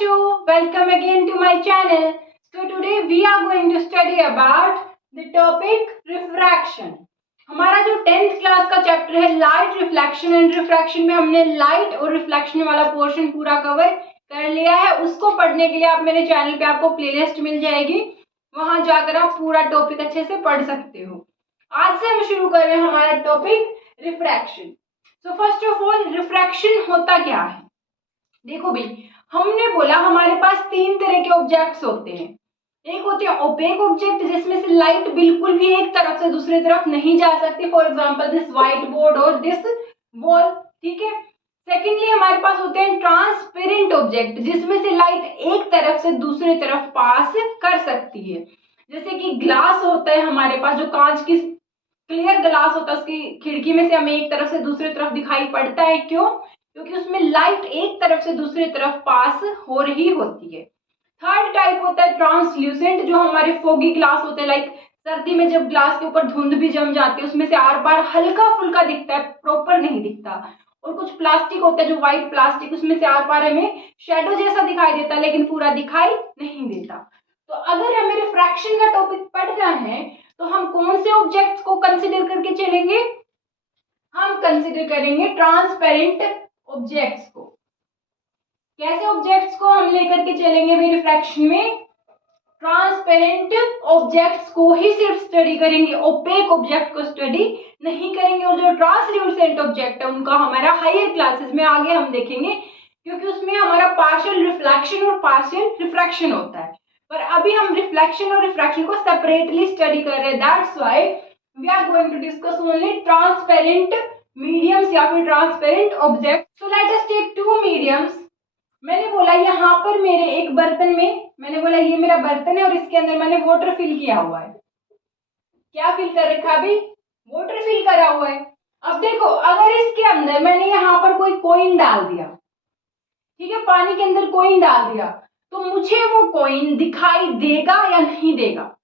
Welcome again to my channel. So today we are going to study about the topic refraction. हमारा जो 10th class का chapter है light reflection and refraction में हमने light और reflection वाला portion पूरा कवर कर लिया है। उसको पढ़ने के लिए आप मेरे चैनल पे आपको प्लेलिस्ट मिल जाएगी, वहां जाकर आप पूरा टॉपिक अच्छे से पढ़ सकते हो। आज से हम शुरू कर रहे हैं हमारा topic refraction. So first of all refraction होता क्या है? देखो भाई, हमने बोला हमारे पास तीन तरह के ऑब्जेक्ट्स होते हैं। एक होते हैं ओपेक ऑब्जेक्ट जिसमें से लाइट बिल्कुल भी एक तरफ से दूसरी तरफ नहीं जा सकती, for example this white board और दिस वॉल, ठीक है। सेकेंडली हमारे पास होते हैं ट्रांसपेरेंट ऑब्जेक्ट जिसमें से लाइट एक तरफ से दूसरी तरफ पास कर सकती है, जैसे कि ग्लास होता है हमारे पास, जो कांच की क्लियर ग्लास होता है, उसकी खिड़की में से हमें एक तरफ से दूसरी तरफ दिखाई पड़ता है। क्यों? क्योंकि उसमें लाइट एक तरफ से दूसरी तरफ पास हो रही होती है। थर्ड टाइप होता है ट्रांसल्यूसेंट, जो हमारे फोगी ग्लास होते हैं, लाइक सर्दी में जब ग्लास के ऊपर धुंध भी जम जाती है, उसमें से आर पार हल्का फुल्का दिखता है, प्रॉपर नहीं दिखता। और कुछ प्लास्टिक होता है जो व्हाइट प्लास्टिक, उसमें से आर पार हमें शेडो जैसा दिखाई देता है लेकिन पूरा दिखाई नहीं देता। तो अगर हमें रिफ्रैक्शन का टॉपिक पढ़ना है तो हम कौन से ऑब्जेक्ट्स को कंसिडर करके चलेंगे? हम कंसिडर करेंगे ट्रांसपेरेंट ऑब्जेक्ट्स को। कैसे ऑब्जेक्ट्स को हम लेकर के चलेंगे भी रिफ्रैक्शन में? ट्रांसपेरेंट ऑब्जेक्ट्स को ही सिर्फ स्टडी करेंगे, ओपेक ऑब्जेक्ट को स्टडी नहीं करेंगे। और जो ट्रांसल्यूसेंट ऑब्जेक्ट है उनका हमारा हायर क्लासेस में आगे हम देखेंगे, क्योंकि उसमें हमारा पार्शियल रिफ्लेक्शन और पार्शियल रिफ्रैक्शन होता है। पर अभी हम रिफ्लेक्शन और रिफ्रैक्शन को सेपरेटली स्टडी कर रहे हैं। That's why we are going to discuss only transparent mediums या फिर transparent object. So let us take two mediums. मैंने बोला यहाँ पर मेरे एक बर्तन में, मैंने बोला ये मेरा बर्तन है और इसके अंदर मैंने वाटर फिल किया हुआ है। क्या फिल कर रखा अभी? वाटर फिल करा हुआ है। अब देखो, अगर इसके अंदर मैंने यहाँ पर कोई कॉइन डाल दिया, ठीक है, पानी के अंदर कॉइन डाल दिया, तो मुझे वो कॉइन दिखाई देगा या नहीं देगा?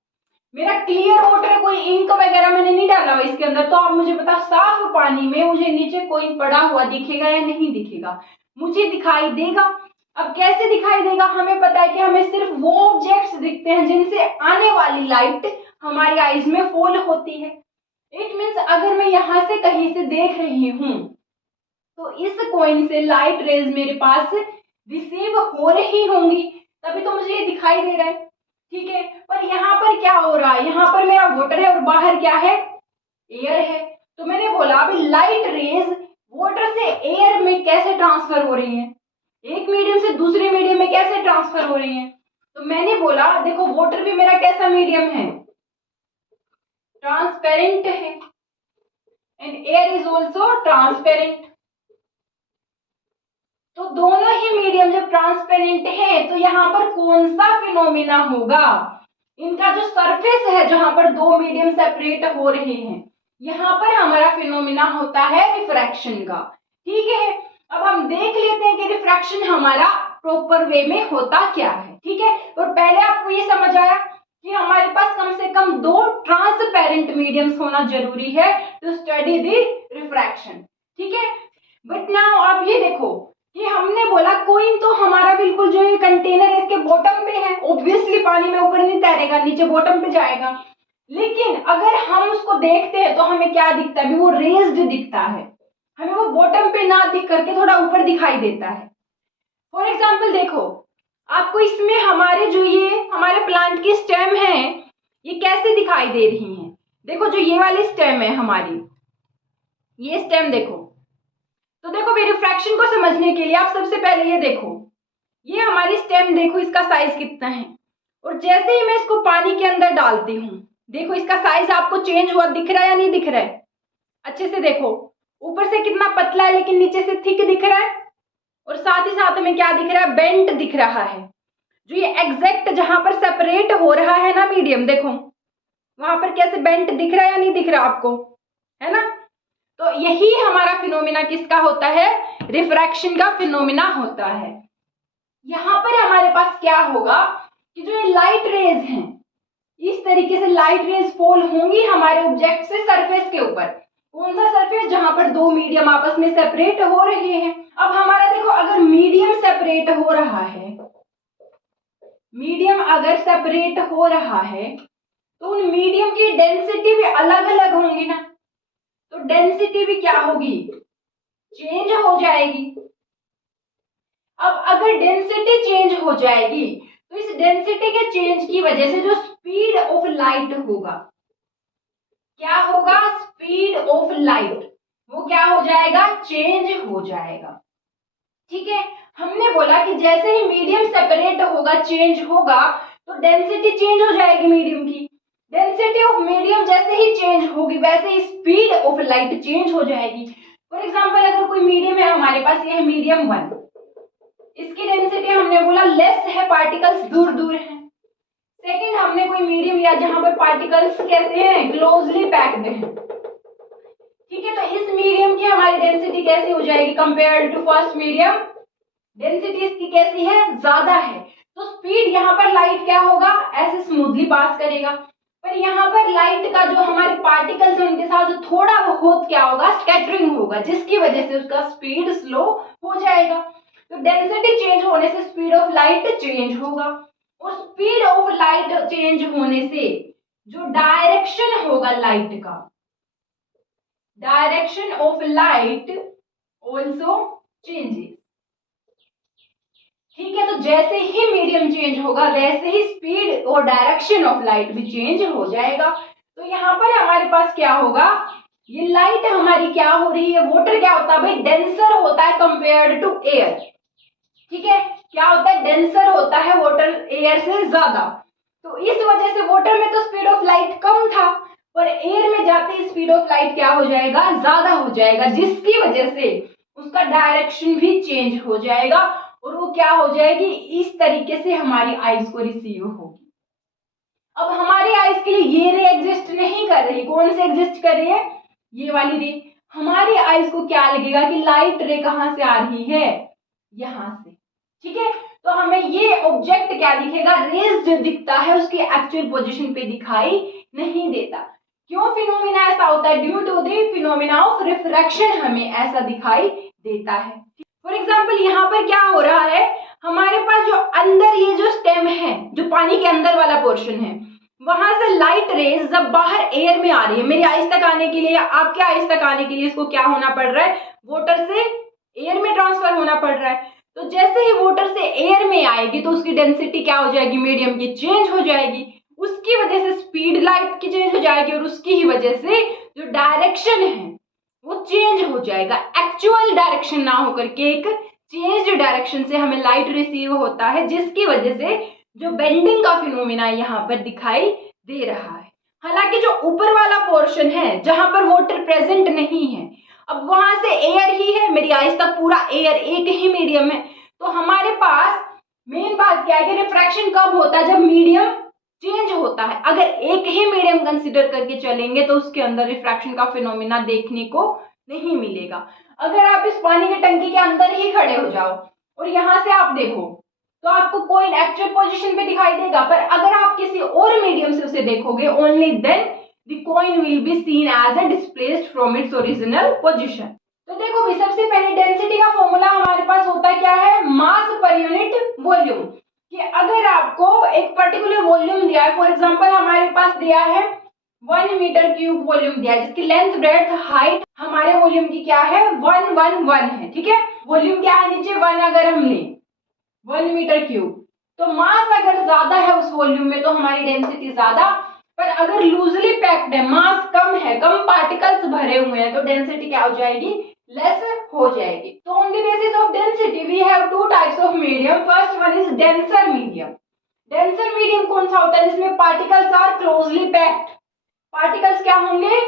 मेरा क्लियर वाटर है, कोई इंक वगैरह मैंने नहीं डाला हुआ इसके अंदर, तो आप मुझे बता, साफ पानी में मुझे नीचे कॉइन पड़ा हुआ दिखेगा या नहीं दिखेगा? मुझे दिखाई देगा। अब कैसे दिखाई देगा? हमें पता है कि हमें सिर्फ वो ऑब्जेक्ट्स दिखते हैं जिनसे आने वाली लाइट हमारी आईज में फॉल होती है। इट मीन्स अगर मैं यहाँ से कहीं से देख रही हूं तो इस कॉइन से लाइट रेज मेरे पास रिसीव हो रही होंगी, तभी तो मुझे ये दिखाई दे रहा है, ठीक है। पर यहाँ पर क्या हो रहा है? यहाँ पर मेरा वाटर है और बाहर क्या है? एयर है। तो मैंने बोला अभी लाइट रेज वाटर से एयर में कैसे ट्रांसफर हो रही है, एक मीडियम से दूसरे मीडियम में कैसे ट्रांसफर हो रही है? तो मैंने बोला देखो, वाटर भी मेरा कैसा मीडियम है? ट्रांसपेरेंट है, and air is also transparent. तो दोनों ही मीडियम जब ट्रांसपेरेंट है तो यहाँ पर कौन सा फिनोमिना होगा? इनका जो सरफेस है जहां पर दो मीडियम सेपरेट हो रहे हैं, यहाँ पर हमारा फिनोमिना होता है रिफ्रैक्शन का, ठीक है। अब हम देख लेते हैं कि रिफ्रैक्शन हमारा प्रॉपर वे में होता क्या है, ठीक है। और पहले आपको ये समझ आया कि हमारे पास कम से कम दो ट्रांसपेरेंट मीडियम्स होना जरूरी है टू स्टडी द रिफ्रैक्शन, ठीक है। बट नाउ आप ये देखो कि हमने बोला कॉइन तो हमारा बिल्कुल जो ये कंटेनर है इसके बॉटम पे है, ऑब्वियसली पानी में ऊपर नहीं तैरेगा, नीचे बॉटम पे जाएगा। लेकिन अगर हम उसको देखते हैं तो हमें क्या दिखता है? वो रेज्ड दिखता है, हमें वो बॉटम पे ना दिख करके थोड़ा ऊपर दिखाई देता है। फॉर एग्जाम्पल देखो, आपको इसमें हमारे जो ये हमारे प्लांट की स्टेम है ये कैसे दिखाई दे रही है? देखो, जो ये वाली स्टेम है हमारी, ये स्टेम देखो। तो देखो भी रिफ्रैक्शन को समझने के लिए आप सबसे पहले ये देखो, ये हमारी स्टेम देखो, इसका साइज कितना है। और जैसे ही मैं इसको पानी के अंदर डालती हूँ, देखो इसका साइज आपको चेंज हुआ दिख रहा है या नहीं दिख रहा है? अच्छे से देखो, ऊपर से कितना पतला है लेकिन नीचे से थिक दिख रहा है। और साथ ही साथ में क्या दिख रहा है? बेंट दिख रहा है। जो ये एग्जैक्ट जहां पर सेपरेट हो रहा है ना मीडियम, देखो वहां पर कैसे बेंट दिख रहा है या नहीं दिख रहा आपको, है ना? तो यही हमारा फिनोमिना किसका होता है? रिफ्रैक्शन का फिनोमिना होता है। यहाँ पर हमारे पास क्या होगा कि जो ये लाइट रेज हैं, इस तरीके से लाइट रेज फॉल होंगी हमारे ऑब्जेक्ट से सरफेस के ऊपर। कौन सा सरफेस? जहां पर दो मीडियम आपस में सेपरेट हो रहे हैं। अब हमारा देखो, अगर मीडियम सेपरेट हो रहा है मीडियम अगर सेपरेट हो रहा है तो उन मीडियम की डेंसिटी भी अलग अलग होंगी ना, तो डेंसिटी भी क्या होगी, चेंज हो जाएगी। अब अगर डेंसिटी चेंज हो जाएगी तो इस डेंसिटी के चेंज की वजह से जो स्पीड ऑफ लाइट होगा, क्या होगा, स्पीड ऑफ लाइट, वो क्या हो जाएगा, चेंज हो जाएगा। ठीक है, हमने बोला कि जैसे ही मीडियम सेपरेट होगा, चेंज होगा, तो डेंसिटी चेंज हो जाएगी मीडियम की। डेंसिटी ऑफ मीडियम जैसे ही चेंज होगी वैसे ही स्पीड ऑफ लाइट चेंज हो जाएगी। फॉर एग्जांपल अगर कोई मीडियम है हमारे पास, ये है मीडियम 1, इसकी डेंसिटी हमने बोला लेस है, पार्टिकल्स दूर दूर हैं। सेकंड हमने कोई मीडियम लिया जहां पर पार्टिकल्स कैसे हैं, क्लोजली पैक्ड हैं। ठीक है, तो इस मीडियम की हमारी डेंसिटी कैसी हो जाएगी compared to first medium, density इसकी कैसी है, ज्यादा है। तो स्पीड यहाँ पर लाइट क्या होगा, ऐसे स्मूथली पास करेगा, पर यहाँ पर लाइट का जो हमारे पार्टिकल्स हैं उनके साथ थोड़ा बहुत क्या होगा, स्कैटरिंग होगा, जिसकी वजह से उसका स्पीड स्लो हो जाएगा। तो डेंसिटी चेंज होने से स्पीड ऑफ लाइट चेंज होगा, और स्पीड ऑफ लाइट चेंज होने से जो डायरेक्शन होगा लाइट का, direction of light also changes. ठीक है, तो जैसे ही मीडियम चेंज होगा वैसे ही स्पीड और डायरेक्शन ऑफ लाइट भी चेंज हो जाएगा। तो यहाँ पर हमारे पास क्या होगा, ये लाइट हमारी क्या हो रही है, वाटर क्या होता है भाई, डेंसर होता है कंपेयर्ड टू एयर। ठीक है, क्या होता है, डेंसर होता है वाटर एयर से ज्यादा। तो इस वजह से वाटर में तो स्पीड ऑफ लाइट कम था, पर एयर में जाते ही स्पीड ऑफ लाइट क्या हो जाएगा, ज्यादा हो जाएगा, जिसकी वजह से उसका डायरेक्शन भी चेंज हो जाएगा, और वो क्या हो जाएगी, इस तरीके से हमारी आइज को रिसीव होगी। अब हमारी आइज के लिए ये रे एग्जिस्ट नहीं कर रही, कौन से एग्जिस्ट कर रही है, ये वाली रे। हमारी आइज को क्या लगेगा कि लाइट रे कहां से आ रही है, यहां से। ठीक है, तो हमें ये ऑब्जेक्ट क्या दिखेगा, रेज्ड दिखता है, उसकी एक्चुअल पोजीशन पे दिखाई नहीं देता। क्यों फिनोमिना ऐसा होता है, due to the phenomena of refraction हमें ऐसा दिखाई देता है। फॉर एग्जाम्पल यहाँ पर क्या हो रहा है, हमारे पास जो अंदर ये जो स्टेम है, जो पानी के अंदर वाला पोर्शन है, वहां से लाइट रेज जब बाहर एयर में आ रही है, मेरी आइज तक आने के लिए या आपके आइज तक आने के लिए इसको क्या होना पड़ रहा है, वाटर से एयर में ट्रांसफर होना पड़ रहा है। तो जैसे ही वाटर से एयर में आएगी तो उसकी डेंसिटी क्या हो जाएगी, मीडियम की चेंज हो जाएगी, उसकी वजह से स्पीड लाइट की चेंज हो जाएगी, और उसकी ही वजह से जो डायरेक्शन है वो चेंज हो जाएगा। एक्चुअल डायरेक्शन ना होकर के एक चेंज डायरेक्शन से हमें लाइट रिसीव होता है, जिसकी वजह से जो बेंडिंग का फिनोमिना यहाँ पर दिखाई दे रहा है। हालांकि जो ऊपर वाला पोर्शन है जहां पर वाटर प्रेजेंट नहीं है, अब वहां से एयर ही है, मेरी आइज तक पूरा एयर, एक ही मीडियम है, तो हमारे पास मेन बात क्या है कि रिफ्रैक्शन कब होता है, जब मीडियम चेंज होता है। अगर एक ही मीडियम कंसीडर करके चलेंगे तो उसके अंदर रिफ्रैक्शन का फिनोमिना देखने को नहीं मिलेगा। अगर आप इस पानी की टंकी के अंदर ही खड़े हो जाओ और यहां से आप देखो तो आपको कोई एक्चुअल पोजीशन पे दिखाई देगा, पर अगर आप किसी और मीडियम से उसे देखोगे, only then the coin will be seen as a displaced from its original position. तो देखो भी, सबसे पहले डेंसिटी का फॉर्मूला हमारे पास होता क्या है, मास पर यूनिट वॉल्यूम। कि अगर आपको एक पर्टिकुलर वॉल्यूम दिया है, फॉर एग्जांपल हमारे पास दिया है 1 मीटर क्यूब वॉल्यूम दिया है, जिसकी लेंथ ब्रेड्थ हाइट हमारे वॉल्यूम की क्या है, 111 है। ठीक है, वॉल्यूम क्या है नीचे 1, अगर हम लें 1 मीटर क्यूब, तो मास अगर ज्यादा है उस वॉल्यूम में तो हमारी डेंसिटी ज्यादा, पर अगर लूजली पैक्ड है, मास कम है, कम पार्टिकल्स भरे हुए हैं, तो डेंसिटी क्या हो जाएगी, लेस हो जाएगी। तो on the basis of density we have two types of medium. First one is denser medium. Denser medium कौन सा होता है, जिसमें particles are closely packed. Particles क्या होंगे,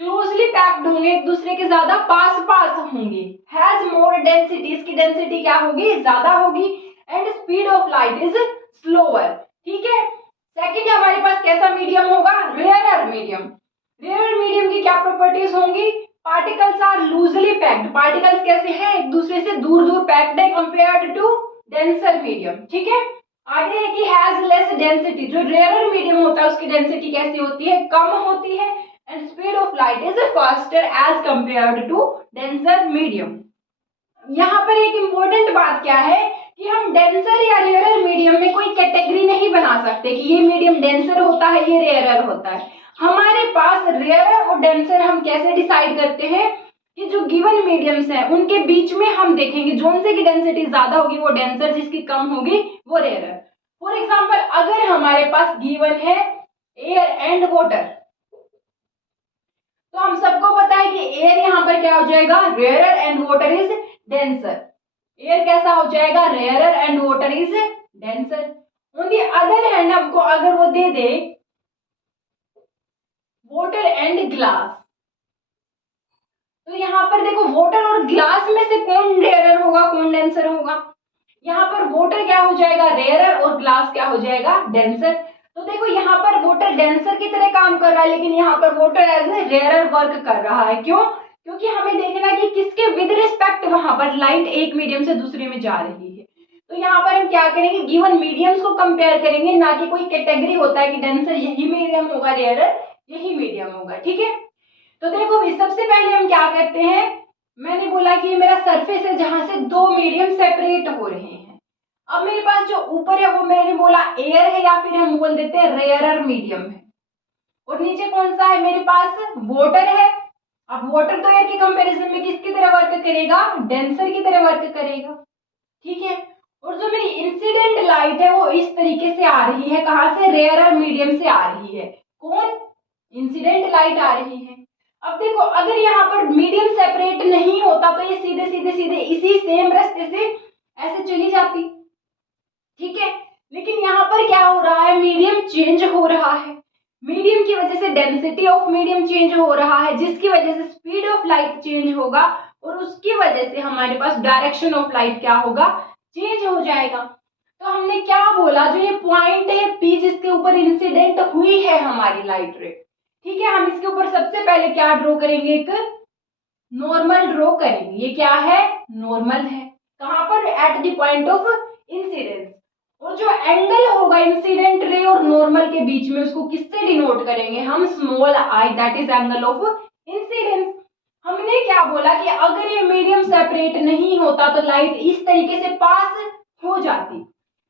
क्लोजली पैक्ड होंगे, एक दूसरे के ज्यादा पास पास होंगे। हैज मोर डेंसिटी, इसकी डेंसिटी क्या होगी, ज्यादा होगी, and speed of light is slower. ठीक है, सेकंड हमारे पास कैसा मीडियम होगा, रेयरर मीडियम। रेयरर मीडियम की क्या प्रॉपर्टीज होंगी, particles are loosely packed, particles कैसे हैं, एक दूसरे से दूर दूर पैक्ड है कंपेयर्ड टू डेंसर मीडियम। ठीक है, आगे है कि हैज लेस डेंसिटी, जो रेयरर मीडियम होता है उसकी डेंसिटी कैसी होती है, कम होती है, and speed of light is faster as compared to denser medium. यहाँ पर एक इंपॉर्टेंट बात क्या है कि हम डेंसर या रेयरर मीडियम में कोई कैटेगरी नहीं बना सकते कि ये मीडियम डेंसर होता है, ये रेयरर होता है। हमारे पास रेयरर और डेंसर हम कैसे डिसाइड करते हैं कि जो गिवन मीडियम्स हैं उनके बीच में हम देखेंगे जोन से की डेंसिटी ज्यादा होगी वो डेंसर, जिसकी कम होगी वो रेयरर। फॉर एग्जाम्पल अगर हमारे पास गिवन है एयर एंड वाटर, तो हम सबको पता है कि एयर यहाँ पर क्या हो जाएगा, rarer and water is denser. Air कैसा हो जाएगा, rarer and water is denser. On the other hand हमको अगर वो दे दे वाटर एंड ग्लास, तो यहाँ पर देखो वाटर और ग्लास में से कौन रेयरर होगा कौन डेंसर होगा। यहाँ पर वाटर क्या हो जाएगा, रेयरर, और ग्लास क्या हो जाएगा, डेंसर। तो देखो यहाँ पर वाटर डेंसर की तरह काम कर रहा है, लेकिन यहाँ पर water as a rarer work कर रहा है। क्यों? क्योंकि हमें देखना कि किसके विद रिस्पेक्ट वहां पर लाइट एक मीडियम से दूसरे में जा रही है। तो यहाँ पर हम क्या करेंगे, गिवन मीडियम्स को कंपेयर करेंगे, ना कि कोई कैटेगरी होता है कि डेंसर यही मीडियम होगा, रेयरर यही मीडियम होगा। ठीक है, तो देखो सबसे पहले हम क्या करते हैं, मैंने बोला कि ये मेरा सरफेस है जहां से दो मीडियम सेपरेट हो रहे हैं। अब मेरे पास जो ऊपर है वो मैंने बोला एयर है, या फिर हम बोल देते हैं रेयरर मीडियम है, और नीचे कौन सा है मेरे पास, वाटर है। अब वाटर तो एयर के कंपैरिजन में किसकी तरह वर्क करेगा, डेंसर की तरह वर्क करेगा। ठीक है, और जो मेरी इंसिडेंट लाइट है वो इस तरीके से आ रही है, कहां से, रेयरर मीडियम से आ रही है। कौन, इंसिडेंट लाइट आ रही है। अब देखो अगर यहाँ पर मीडियम सेपरेट नहीं होता तो ये सीधे सीधे सीधे इसी सेम रास्ते से ऐसे चली जाती। ठीक है, लेकिन यहाँ पर क्या हो रहा है, मीडियम चेंज हो रहा है। मीडियम की वजह से डेंसिटी ऑफ मीडियम चेंज हो रहा है, जिसकी वजह से स्पीड ऑफ लाइट चेंज होगा, और उसकी वजह से हमारे पास डायरेक्शन ऑफ लाइट क्या होगा, चेंज हो जाएगा। तो हमने क्या बोला, जो ये पॉइंट है पी जिसके ऊपर इंसिडेंट हुई है हमारी लाइट रे, ठीक है, हम इसके ऊपर सबसे पहले क्या ड्रॉ करेंगे, एक नॉर्मल ड्रॉ करेंगे। ये क्या है, नॉर्मल है, कहां पर, at the point of incidence. और जो एंगल होगा इंसिडेंट रे और नॉर्मल के बीच में, उसको किससे डिनोट करेंगे हम, small I, that is angle of incidence. हमने क्या बोला कि अगर ये मीडियम सेपरेट नहीं होता तो लाइट इस तरीके से पास हो जाती,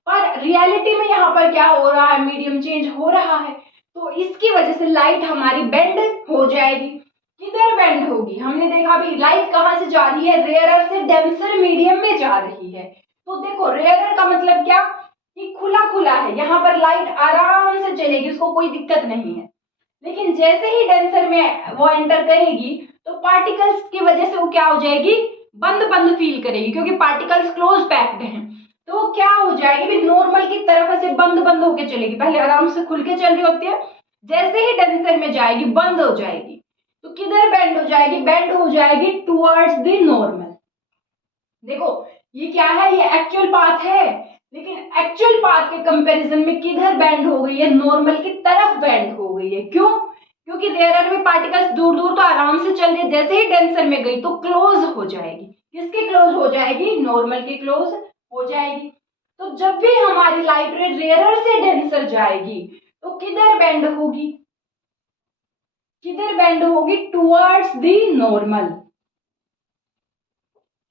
पर रियलिटी में यहाँ पर क्या हो रहा है, मीडियम चेंज हो रहा है, तो इसकी वजह से लाइट हमारी बेंड हो जाएगी। किधर बेंड होगी, हमने देखा भी लाइट कहां से जा रही है, रेयरर से डेंसर मीडियम में जा रही है। तो देखो रेयरर का मतलब क्या, कि खुला खुला है, यहाँ पर लाइट आराम से चलेगी, उसको कोई दिक्कत नहीं है। लेकिन जैसे ही डेंसर में वो एंटर करेगी तो पार्टिकल्स की वजह से वो क्या हो जाएगी, बंद बंद फील करेगी, क्योंकि पार्टिकल्स क्लोज पैक्ड हैं। तो वो क्या हो जाएगी, भी नॉर्मल की तरफ ऐसे बंद बंद होके चलेगी, पहले आराम से खुल के चल रही होती है, जैसे ही डेंसर में जाएगी बंद हो जाएगी। तो किधर बेंड हो जाएगी, बेंड हो जाएगी टुवर्ड्स द नॉर्मल। देखो ये क्या है, ये एक्चुअल पाथ है, लेकिन एक्चुअल पाथ के कंपैरिजन में किधर बेंड हो गई है, नॉर्मल की तरफ बेंड हो गई है। क्यों, क्योंकि रेयरर में पार्टिकल्स दूर दूर तो आराम से चल रही है, जैसे ही डेंसर में गई तो क्लोज हो जाएगी। किसके क्लोज हो जाएगी, नॉर्मल के क्लोज हो जाएगी। तो जब भी हमारी लाइट रे रेयरर से डेंसर जाएगी तो किधर बेंड होगी, किधर बेंड होगी, टुवर्ड्स द नॉर्मल।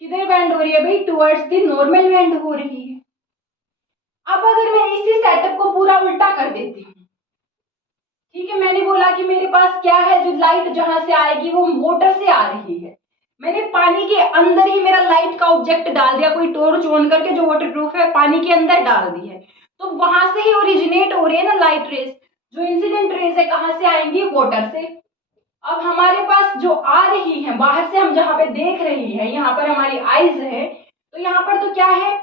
किधर बेंड हो रही है भाई, टुवर्ड्स द नॉर्मल बेंड हो रही है। अब अगर मैं इसी सेटअप को पूरा उल्टा कर देती हूँ, ठीक है, मैंने बोला कि मेरे पास क्या है, जो लाइट जहां से आएगी वो वाटर से आ रही है, मैंने पानी के अंदर ही मेरा लाइट का ऑब्जेक्ट डाल दिया, कोई टॉर्च ऑन करके जो वाटर प्रूफ है पानी के अंदर डाल दी है, तो वहां से ही ओरिजिनेट हो रही है ना लाइट रेस। जो इंसिडेंट रेस है कहां से आएंगी, वाटर से। अब हमारे पास जो आ रही है बाहर से, हम जहां पे देख रही है, यहाँ पर हमारी आईज है, तो यहाँ पर तो क्या है,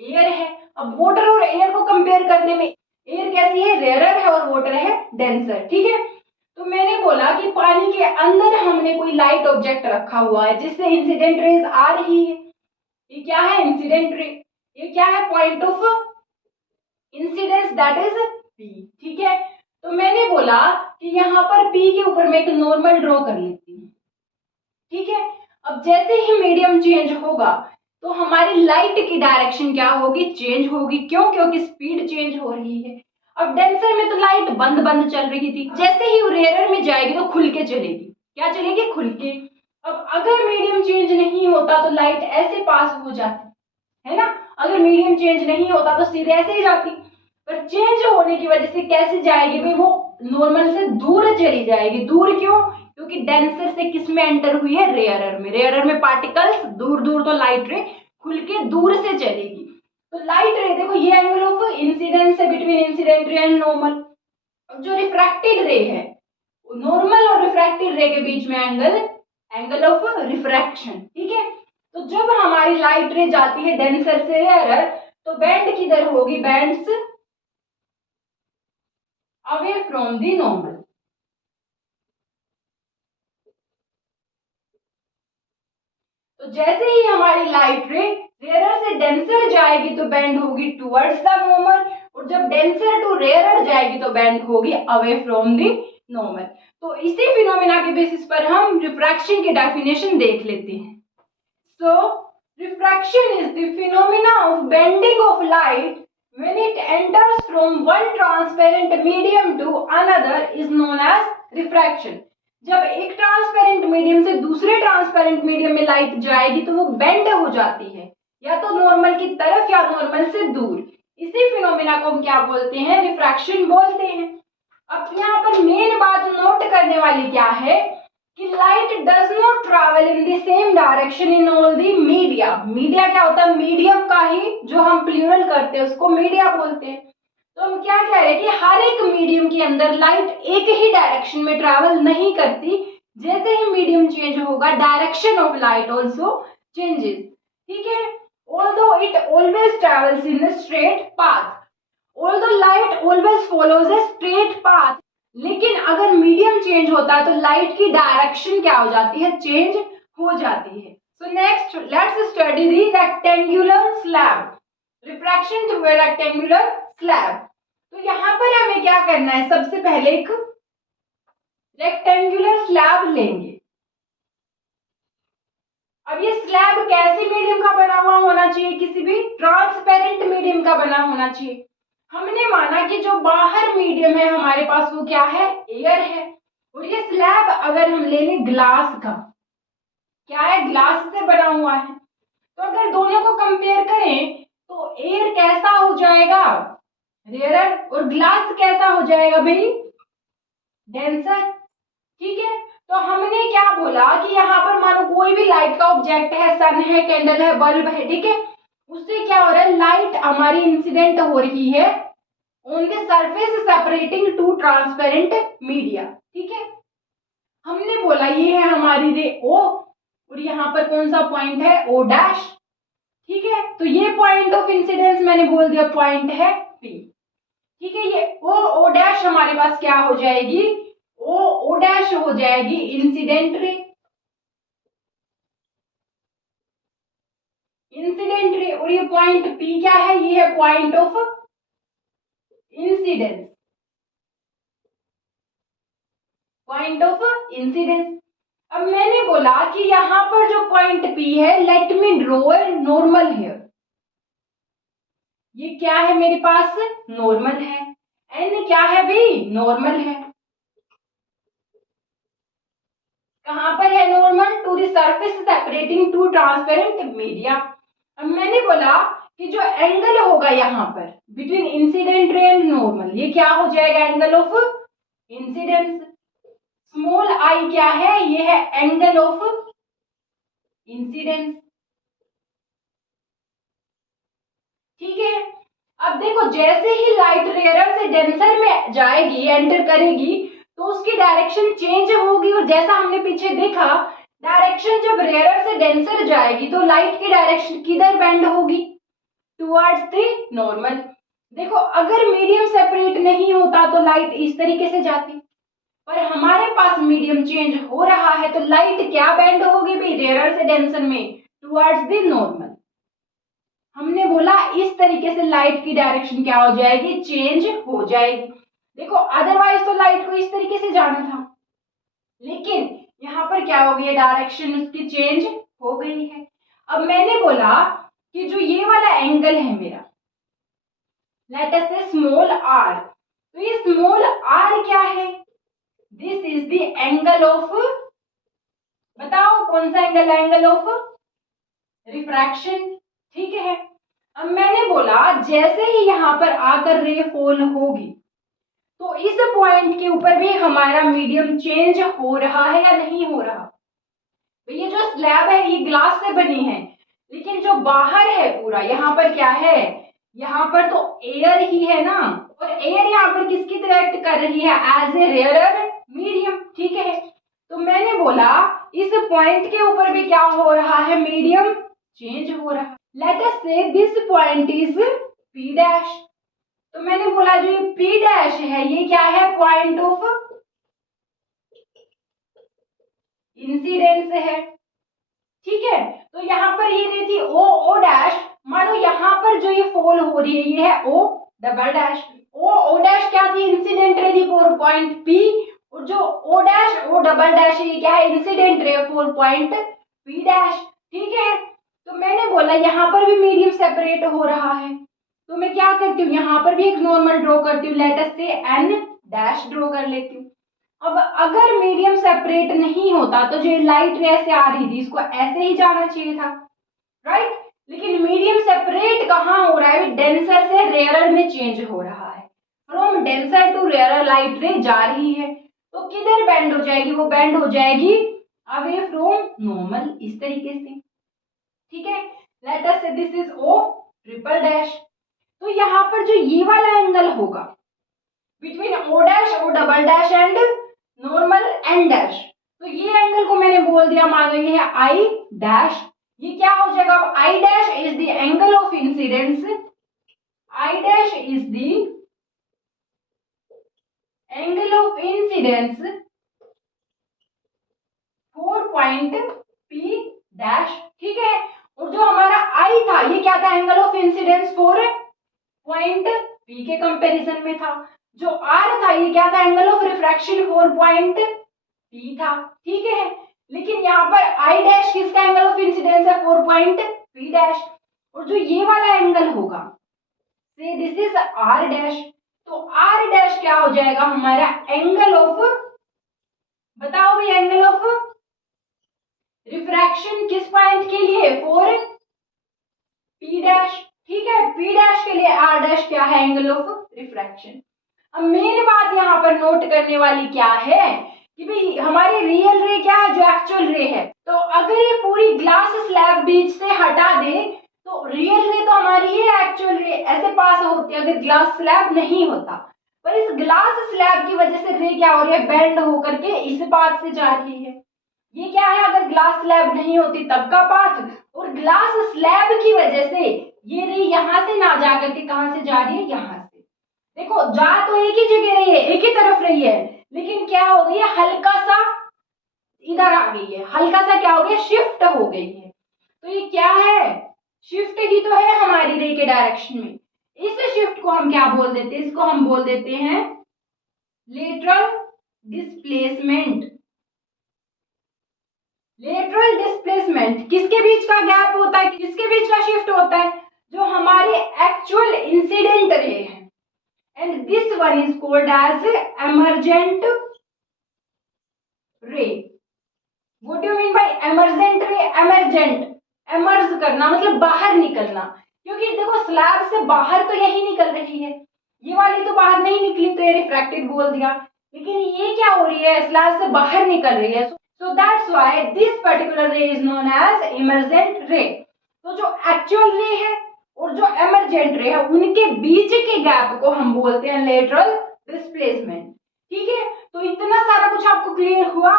एयर है। अब वाटर और एयर को कंपेयर करने में एयर कैसी है, रेयरर है, और वाटर है डेंसर। ठीक है, तो मैंने बोला कि पानी के अंदर हमने कोई लाइट ऑब्जेक्ट रखा हुआ है जिससे इंसिडेंट रेज आ रही है, ये क्या है, इंसिडेंट रे। ये क्या है, point of incidence, that is P. ठीक है, तो मैंने बोला कि यहाँ पर पी के ऊपर मैं एक नॉर्मल ड्रॉ कर लेती हूँ। ठीक है, अब जैसे ही मीडियम चेंज होगा तो हमारी लाइट की डायरेक्शन क्या होगी, चेंज होगी। क्यों, क्योंकि स्पीड चेंज हो रही है। अब डेंसर में तो लाइट बंद बंद चल रही थी, जैसे ही वो रेयरर में जाएगी तो खुल के चलेगी। क्या चलेगी, खुल के। अब अगर मीडियम चेंज नहीं होता तो लाइट ऐसे पास हो जाती है ना, अगर मीडियम चेंज नहीं होता तो सीधे ऐसे ही जाती। पर चेंज होने की वजह से कैसे जाएगी भाई, वो नॉर्मल से दूर चली जाएगी। दूर क्यों? क्योंकि डेंसर से किस में एंटर हुई है? रेयरर में। रेयरर में पार्टिकल्स दूर दूर, तो लाइट रे खुल के दूर से चलेगी। तो लाइट रे, देखो ये एंगल ऑफ इंसिडेंस है between incident ray and normal. जो रिफ्रैक्टेड रे है, नॉर्मल और रिफ्रैक्टेड रे के बीच में एंगल ऑफ रिफ्रैक्शन, ठीक है। तो जब हमारी लाइट रे जाती है डेंसर से रेयरर, तो बैंड किधर होगी? Bands away from the normal. तो जैसे ही हमारी लाइट रे रेयरर से डेंसर जाएगी तो बैंड होगी टुवर्ड्स द नॉर्मल, और जब डेंसर टू रेयरर जाएगी तो बैंड होगी अवे फ्रॉम द नॉर्मल। तो इसी फिनोमेना के बेसिस पर हम रिफ्रैक्शन की डेफिनेशन देख लेते हैं। सो refraction is the phenomena of bending of light when it enters from one transparent medium to another is known as refraction. जब एक ट्रांसपेरेंट मीडियम से दूसरे ट्रांसपेरेंट मीडियम में लाइट जाएगी तो वो बेंड हो जाती है, या तो नॉर्मल की तरफ या नॉर्मल से दूर। इसी फिनोमेना को हम क्या बोलते हैं? रिफ्रैक्शन बोलते हैं। अब यहाँ पर मेन बात नोट करने वाली क्या है कि light does not travel in the same direction in all the media. Media क्या होता है? मीडियम का ही जो हम प्लूरल करते हैं उसको मीडिया बोलते हैं। तो हम क्या कह रहे हैं कि हर एक मीडियम के अंदर लाइट एक ही डायरेक्शन में ट्रैवल नहीं करती। जैसे ही मीडियम चेंज होगा, direction of light also changes, ठीक है। Although it always travels in the straight path, although light always follows a straight path, लेकिन अगर मीडियम चेंज होता है तो लाइट की डायरेक्शन क्या हो जाती है? चेंज हो जाती है। So next let's study the rectangular slab, refraction through a rectangular slab. तो यहाँ पर हमें क्या करना है? सबसे पहले एक रेक्टेंगुलर स्लैब लेंगे। अब ये स्लैब कैसे मीडियम का बना हुआ होना चाहिए? किसी भी ट्रांसपेरेंट मीडियम का बना होना चाहिए। हमने माना कि जो बाहर मीडियम है हमारे पास वो क्या है? एयर है। और ये स्लैब अगर हम ले लें ग्लास का, क्या है? ग्लास से बना हुआ है। तो अगर दोनों को कंपेयर करें तो एयर कैसा हो जाएगा? रेयरर, और ग्लास कैसा हो जाएगा भाई? डेंसर, ठीक है। तो हमने क्या बोला कि यहाँ पर मानो कोई भी लाइट का ऑब्जेक्ट है, सन है, कैंडल है, बल्ब है, ठीक है। उससे क्या हो रहा है? लाइट हमारी इंसिडेंट हो रही है on the surface separating two transparent media, ठीक है। हमने बोला ये है हमारी रे ओ, और यहाँ पर कौन सा पॉइंट है? ओ डैश, ठीक है। तो ये पॉइंट ऑफ इंसिडेंस मैंने बोल दिया पॉइंट है पी, ठीक है। ये ओ डैश हमारे पास क्या हो जाएगी? ओ डैश हो जाएगी इंसिडेंट रे, इंसिडेंट रे। और ये पॉइंट पी क्या है? ये है point of incidence, point of incidence. अब मैंने बोला कि यहाँ पर जो पॉइंट पी है, let me draw a normal here. ये क्या है मेरे पास? नॉर्मल है। एन क्या है भाई? नॉर्मल है। कहां पर है normal? To the surface separating two transparent media. अब मैंने बोला कि जो एंगल होगा यहाँ पर between incident ray and normal, ये क्या हो जाएगा? Angle of incidence. Small i क्या है? ये है एंगल ऑफ इंसिडेंस, ठीक है। अब देखो जैसे ही लाइट रेयरर से डेंसर में जाएगी, एंटर करेगी, तो उसकी डायरेक्शन चेंज होगी। और जैसा हमने पीछे देखा, डायरेक्शन जब रेयरर से डेंसर जाएगी तो लाइट की डायरेक्शन किधर बेंड होगी? Towards the normal. देखो अगर मीडियम सेपरेट नहीं होता तो लाइट इस तरीके से जाती, पर हमारे पास मीडियम चेंज हो रहा है तो लाइट क्या बेंड होगी भाई? रेयरर से डेंसर में टुवर्ड्स द नॉर्मल। हमने बोला इस तरीके से लाइट की डायरेक्शन क्या हो जाएगी? चेंज हो जाएगी। देखो अदरवाइज तो लाइट को इस तरीके से जाना था, लेकिन यहाँ पर क्या हो गई? डायरेक्शन उसकी चेंज हो गई है। अब मैंने बोला कि जो ये वाला एंगल है मेरा, लेट अस से स्मॉल आर, तो ये स्मॉल आर क्या है? This is the angle of, बताओ कौन सा एंगल है? एंगल ऑफ रिफ्रैक्शन, ठीक है। अब मैंने बोला जैसे ही यहाँ पर आकर रे फॉल होगी तो इस पॉइंट के ऊपर भी हमारा मीडियम चेंज हो रहा है या नहीं हो रहा। तो ये जो स्लैब है ये ग्लास से बनी है, लेकिन जो बाहर है पूरा यहाँ पर क्या है, यहाँ पर तो एयर ही है ना, और एयर यहाँ पर किसकी तरह एक्ट कर रही है, एज ए रेयरर मीडियम। ठीक है, तो मैंने बोला इस पॉइंट के ऊपर भी क्या हो रहा है, मीडियम चेंज हो रहा है। लेट अस से this point is P dash. तो मैंने बोला जो ये P डैश है ये क्या है, पॉइंट ऑफ इंसिडेंस है। ठीक है, तो यहाँ पर ये रही थी O डैश, मानो यहाँ पर जो ये फॉल हो रही है ये है O double dash. O dash क्या थी, इंसिडेंट रे थी फॉर पॉइंट P, और जो O dash O double dash ये क्या है, incident ray for point P dash. ठीक है, तो मैंने बोला यहाँ पर भी मीडियम सेपरेट हो रहा है, तो मैं क्या करती हूँ यहाँ पर भी एक नॉर्मल ड्रॉ करती हूँ, लेट अस से N डैश ड्रॉ कर लेती हूँ। अब अगर मीडियम सेपरेट नहीं होता तो जो लाइट रे से आ रही थी इसको ऐसे ही जाना चाहिए था, राइट। लेकिन मीडियम सेपरेट कहाँ हो रहा है, डेंसर से रेयरर में चेंज हो रहा है। From denser to rarer light ray जा रही है, तो किधर बेंड हो जाएगी, वो बेंड हो जाएगी अवे फ्रॉम नॉर्मल, इस तरीके से। ठीक है, लेट अस से this is O triple dash. तो यहाँ पर जो ये वाला एंगल होगा between O dash O double dash and normal N dash, तो ये एंगल को मैंने बोल दिया, मान लो ये है I डैश। ये क्या हो जाएगा, अब I dash is the angle of incidence, I dash is the angle of incidence for point P dash. ठीक है, और जो हमारा I था ये क्या था, angle of incidence for point P के कंपैरिजन में था। जो R था ये क्या था, angle of refraction for point P था। ठीक है, लेकिन यहाँ पर I डैश किसका एंगल ऑफ इंसिडेंस है, फॉर पॉइंट P डैश, और जो ये वाला एंगल होगा से दिस इज R डैश, तो R डैश क्या हो जाएगा हमारा एंगल ऑफ, बताओ भाई एंगल ऑफ रिफ्रैक्शन किस पॉइंट के लिए, फॉर P डैश। ठीक है, P डैश के लिए R डैश क्या है, एंगल ऑफ रिफ्रैक्शन। अब मेन बात यहाँ पर नोट करने वाली क्या है कि भाई हमारी रियल रे क्या है, जो एक्चुअल रे है, तो अगर ये पूरी ग्लास स्लैब बीच से हटा दे तो रियल रे तो हमारी ये एक्चुअल रे ऐसे पास होती है अगर ग्लास स्लैब नहीं होता, पर इस ग्लास स्लैब की वजह से रे क्या हो रही है, बेंड होकर के इस पाथ से जा रही है। ये क्या है, अगर ग्लास स्लैब नहीं होती तब का पाथ, और ग्लास स्लैब की वजह से ये रे यहाँ से ना जा करके कहां से जा रही है, यहाँ से। देखो जा तो एक ही जगह रही है, एक ही तरफ रही है, लेकिन क्या हो गई है, हल्का सा इधर आ गई है, हल्का सा क्या हो गया, शिफ्ट हो गई है। तो ये क्या है, शिफ्ट ही तो है हमारी रे के डायरेक्शन में। इस शिफ्ट को हम क्या बोल देते हैं, इसको हम बोल देते हैं लेटरल डिस्प्लेसमेंट। लेटरल डिस्प्लेसमेंट किसके बीच का गैप होता है, किसके बीच का शिफ्ट होता है, जो हमारे एक्चुअल इंसिडेंट रे है, and this one is called as emergent ray. What do you mean by emergent ray? emergent, emerge करना मतलब बाहर निकलना, क्योंकि देखो स्लैब से बाहर तो यही निकल रही है, ये वाली तो बाहर नहीं निकली तो ये रिफ्रैक्टेड बोल दिया, लेकिन ये क्या हो रही है, स्लैब से बाहर निकल रही है, so that's why this particular ray is known as emergent ray. तो जो एक्चुअल रे है और जो एमरजेंट रे है उनके बीच के गैप को हम बोलते हैं लेटरल डिस्प्लेसमेंट। ठीक है, तो इतना सारा कुछ आपको क्लियर हुआ।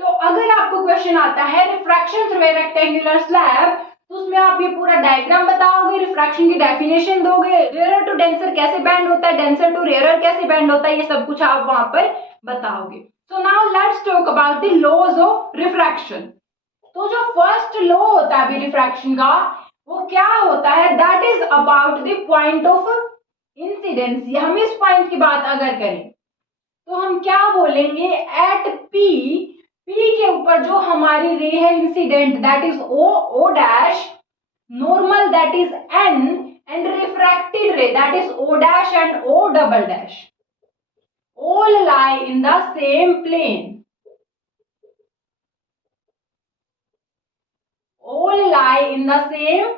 तो अगर आपको क्वेश्चन आता है refraction through a rectangular slab, तो उसमें आप ये पूरा डायग्राम बताओगे, रिफ्रैक्शन की डेफिनेशन दोगे, रेयर टू डेंसर कैसे बैंड होता है, डेंसर टू रेयर कैसे बैंड होता है, ये सब कुछ आप वहां पर बताओगे। So now let's talk about the laws of refraction. तो जो फर्स्ट लॉ होता है अभी रिफ्रैक्शन का, वो क्या होता है, that is about the point of incidence. हम इस पॉइंट की बात अगर करें तो हम क्या बोलेंगे, एट P, P के ऊपर जो हमारी रे है incident that is O dash, normal that is N, and refracted रे that is O dash and O double dash, all lie in the same plane. All lie in the same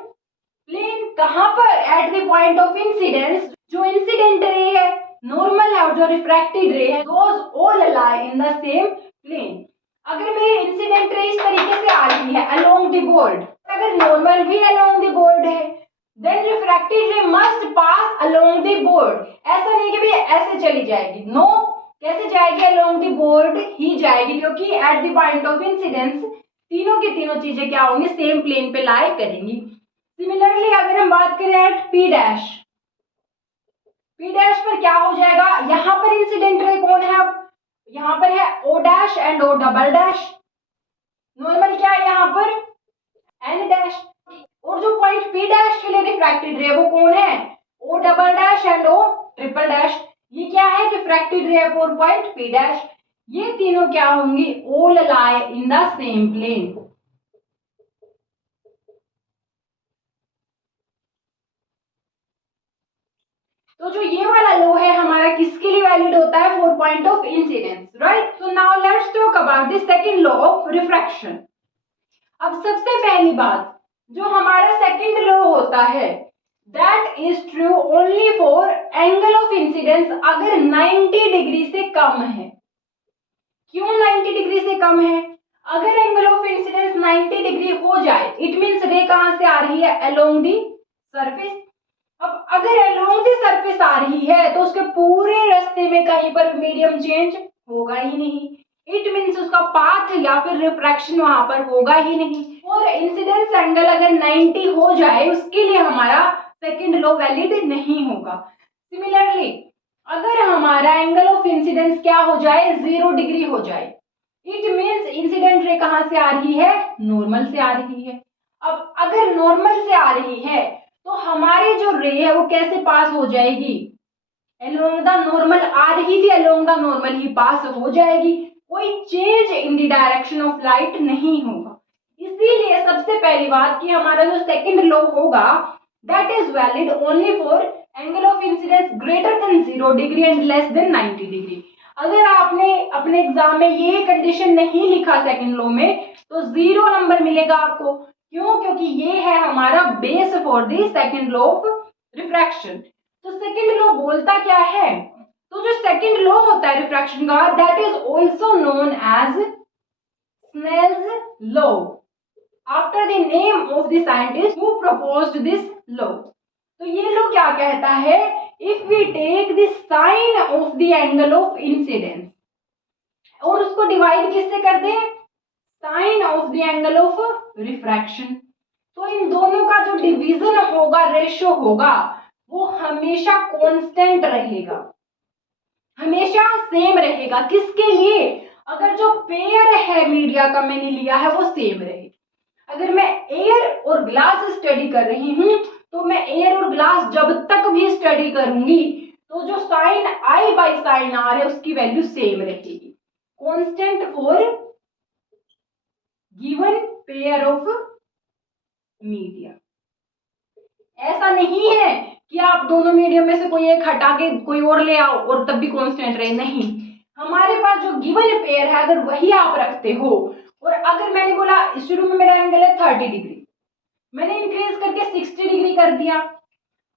plane कहाँ पर? At the point of incidence, जो incident ray है normal है और जो refracted ray है, those all lie in the same plane. अगर मेरी इंसिडेंट रे इस तरीके से आ रही है अलोंग द बोर्ड, अगर नॉर्मल भी अलोंग द बोर्ड है, then refracted ray must pass along the board. ऐसा नहीं कि भाई ऐसे चली जाएगी, नो, कैसे जाएगी? अलोंग द बोर्ड ही जाएगी, क्योंकि eight the point of incidence तीनों की तीनों चीजें क्या होंगी? सेम प्लेन पे लाई करेंगी। सिमिलरली अगर हम बात करें at p dash, p dash पर क्या हो जाएगा? यहां पर इंसिडेंट रे कौन है? अब यहां पर है o dash and o double dash. Normal क्या है यहाँ पर? N dash. और जो पॉइंट पी डैश के लिए रिफ्रैक्टेड रे वो कौन है? O double dash and o triple dash. ये क्या है? रिफ्रैक्टेड रे फॉर पॉइंट पी डैश। ये तीनों क्या होंगी? All lie in the same plane. तो जो ये वाला लो है हमारा किसके लिए वैलिड होता है? For point of incidence, right? So now let's talk about the second law of refraction. अब सबसे पहली बात, जो हमारा सेकंड लॉ होता है that is true only for angle of incidence अगर 90 डिग्री से कम है। क्यों 90 डिग्री से कम है? अगर एंगल ऑफ इंसिडेंस 90 डिग्री हो जाए, इट मींस रे कहां से आ रही है? Along the surface. अब अगर अलोंग दी सरफेस आ रही है तो उसके पूरे रास्ते में कहीं पर मीडियम चेंज होगा ही नहीं। इट मींस उसका पाथ या फिर रिफ्रैक्शन वहां पर होगा ही नहीं। और इंसिडेंस एंगल अगर 90 हो जाए उसके लिए हमारा सेकंड लॉ वैलिड नहीं होगा। सिमिलरली अगर हमारा एंगल ऑफ इंसिडेंस क्या हो जाए? 0 डिग्री हो जाए, इट मींस इंसिडेंट रे कहां से आ रही है? नॉर्मल से आ रही है। अब अगर नॉर्मल से आ रही है तो हमारी जो रे है वो कैसे पास हो जाएगी? अलोंग द नॉर्मल आ रही थी, अलोंग द नॉर्मल ही पास हो जाएगी। कोई change in the direction of light नहीं होगा। इसीलिए सबसे पहली बात कि हमारा जो सेकंड लॉ होगा that is valid only for angle of incidence greater than 0 degree and less than 90 degree. अगर आपने अपने एग्जाम में ये कंडीशन नहीं लिखा सेकंड लॉ में तो 0 नंबर मिलेगा आपको। क्यों? क्योंकि ये है हमारा base for the second law of refraction. तो सेकंड लॉ बोलता क्या है? तो जो सेकंड लॉ होता है रिफ्रैक्शन का that is also known as Snell's law after the name of the scientist who proposed this law. तो ये लॉ क्या कहता है? If we take the sine of the angle of incidence और उसको डिवाइड किससे कर दें? Sine of the angle of refraction, तो इन दोनों का जो डिवीजन होगा, रेशियो होगा, वो हमेशा कांस्टेंट रहेगा, हमेशा सेम रहेगा। किसके लिए? अगर जो पेयर है मीडिया का मैंने लिया है वो सेम रहे। अगर मैं एयर और ग्लास स्टडी कर रही हूं तो मैं एयर और ग्लास जब तक भी स्टडी करूंगी तो जो sine I by sine R है उसकी वैल्यू सेम रहेगी, constant for given pair of media. ऐसा नहीं है कि आप दोनों मीडियम में से कोई एक हटा के कोई और ले आओ और तब भी कांस्टेंट रहे, नहीं। हमारे पास जो गिवन पेयर है अगर वही आप रखते हो, और अगर मैंने बोला शुरू में मेरा एंगल है 30 डिग्री, मैंने इंक्रीज करके 60 डिग्री कर दिया,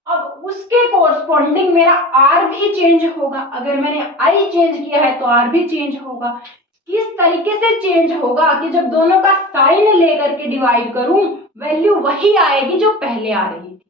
अब उसके कोरस्पॉन्डिंग मेरा आर भी चेंज होगा। अगर मैंने आई चेंज किया है तो आर भी चेंज होगा। किस तरीके से चेंज होगा कि जब दोनों का साइन लेकर के डिवाइड करूं वैल्यू वही आएगी जो पहले आ रही थी,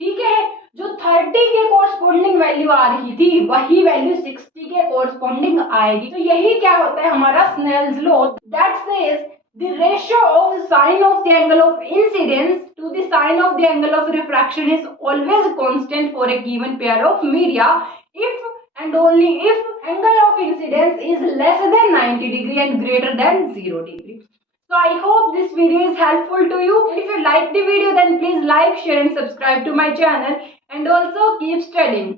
ठीक है? जो 30 के कोरस्पॉन्डिंग वैल्यू आ रही थी वही वैल्यू 60 के कोरस्पॉन्डिंग आएगी। तो यही क्या होता है हमारा Snell's law that says the ratio of the sine of the angle of incidence to the sine of the angle of refraction is always constant for a given pair of media if and only if angle of incidence is less than 90 degree and greater than 0 degree. So I hope this video is helpful to you. And if you like the video then please like, share and subscribe to my channel and also keep studying.